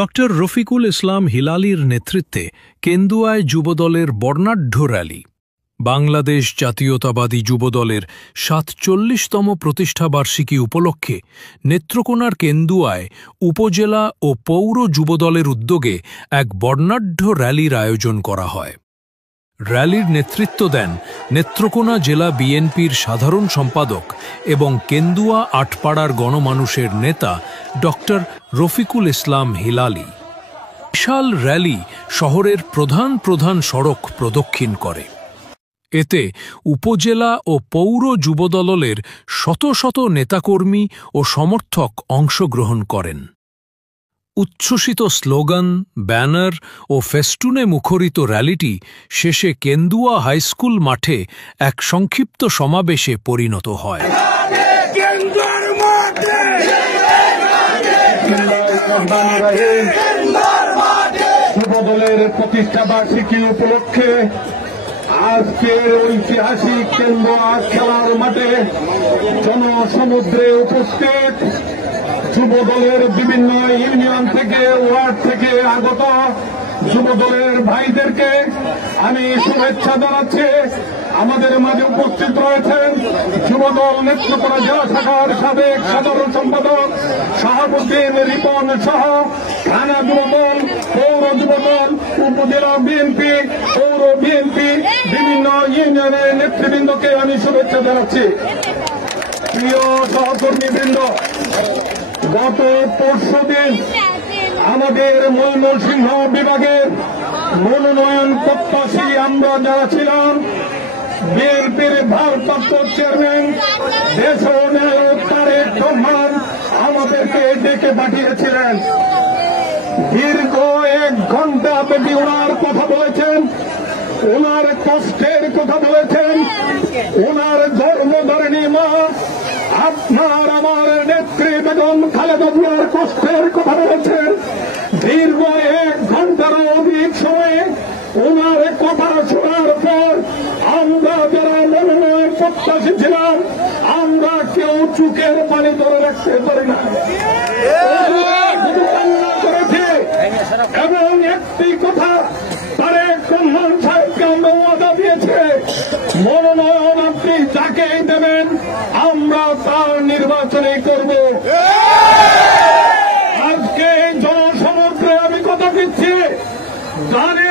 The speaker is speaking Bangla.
ডক্টর রফিকুল ইসলাম হিলালির নেতৃত্বে কেন্দুয়ায় যুবদলের বর্ণাঢ্য র্যালি। বাংলাদেশ জাতীয়তাবাদী যুবদলের ৪৭তম প্রতিষ্ঠাবার্ষিকী উপলক্ষে নেত্রকোনার কেন্দুয়ায় উপজেলা ও পৌর যুবদলের উদ্যোগে এক বর্ণাঢ্য র্যালির আয়োজন করা হয়। র্যালির নেতৃত্ব দেন নেত্রকোনা জেলা বিএনপির সাধারণ সম্পাদক এবং কেন্দুয়া আটপাড়ার গণমানুষের নেতা ডক্টর রফিকুল ইসলাম হিলালি। বিশাল র্যালি শহরের প্রধান প্রধান সড়ক প্রদক্ষিণ করে। এতে উপজেলা ও পৌর যুবদলের শত শত নেতাকর্মী ও সমর্থক অংশগ্রহণ করেন। উচ্ছ্বসিত স্লোগান, ব্যানার ও ফেস্টুনে মুখরিত র্যালিটি শেষে কেন্দুয়া হাইস্কুল মাঠে এক সংক্ষিপ্ত সমাবেশে পরিণত হয়। যুবদলের প্রতিষ্ঠা বার্ষিকী উপলক্ষে আজকের ঐতিহাসিক কেন্দুয়া খেলার মাঠে জনসমুদ্রে উপস্থিত যুবদলের বিভিন্ন ইউনিয়ন থেকে, ওয়ার্ড থেকে আগত যুবদলের ভাইদেরকে আমি শুভেচ্ছা জানাচ্ছি। আমাদের মাঝে উপস্থিত রয়েছেন যুবদল নেত্রকোনা জেলা শাখার সাবেক সাধারণ সম্পাদক শাহাবুদ্দিন রিপন সহ থানা যুবদল, পৌর যুবদল, উপজেলা বিএনপি, পৌর বিএনপি, বিভিন্ন ইউনিয়নের নেতৃবৃন্দকে আমি শুভেচ্ছা জানাচ্ছি। প্রিয় সহকর্মীবৃন্দ, গত পরশুদিন আমাদের ময়মনসিংহ বিভাগের মনোনয়ন প্রত্যাশী আমরা যারা ছিলাম, বিএনপির ভারপ্রাপ্ত চেয়ারম্যান দেশনায়ক তারেক রহমান আমাদেরকে ডেকে পাঠিয়েছিলেন। দীর্ঘ 1 ঘণ্টা ব্যাপী ওনার কথা বলেছেন, ওনার কষ্টের কথা বলেছেন, ওনার গর্ভধারিণী মা আপনার আমার নেত্রী বেগম খালেদা জিয়ার কষ্টের কথা বলেছেন। দীর্ঘ 1 ঘণ্টার অধিক সময়ে ওনার কথা শোনার পর আমরা যারা মনোনয়ন প্রত্যাশী ছিলাম, আমরা কেউ চোখের পানি ধরে রাখতে পারি না করেছি। এবং একটি কথা তারেক রহমান সাহেবকে আমরা ওয়াদা দিয়েছে, মনোনয়ন আপনি যাকেই দেবেন আমরা তার নির্বাচনই করব। আজকে জনসমুদ্রে আমি কথা দিচ্ছি, জানি